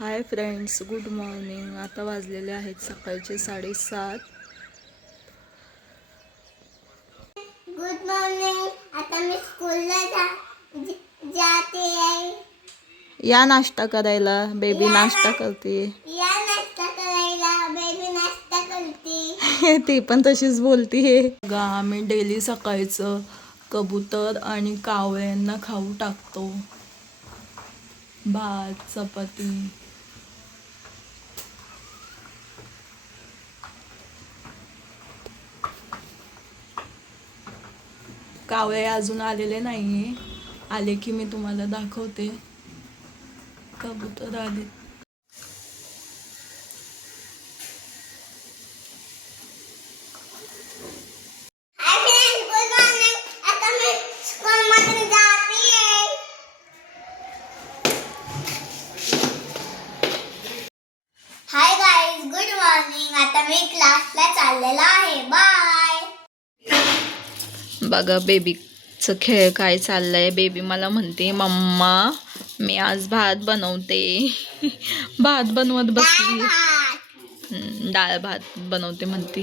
Hi friends, good morning. आता वाजलेले आहेत सकाळचे 7:30. Good morning. आता मी स्कूलला जाते आहे. या नाश्ता करायला. बेबी नाश्ता करते. या नाश्ता करायला. बेबी नाश्ता करते. ती पण तशीच बोलतीये. बघा, आम्ही डेली सकाळचं कबूतर आणि कावळ्यांना खाऊ टाकतो. भात, चपाती. कावळे अजून आलेले नाहीये. आले की मी तुम्हाला दाखवते. कबूतर आले. Hi friends, good morning. आता मी स्कूलमध्ये जाते आहे. Hi guys, good morning. आता मी क्लासला चाललेला आहे. बाय. बघा बेबीचं खेळ काय चाललंय. बेबी मला म्हणते, मम्मा मी आज भात बनवते. भात बनवत बसली. डाळ भात बनवते म्हणते.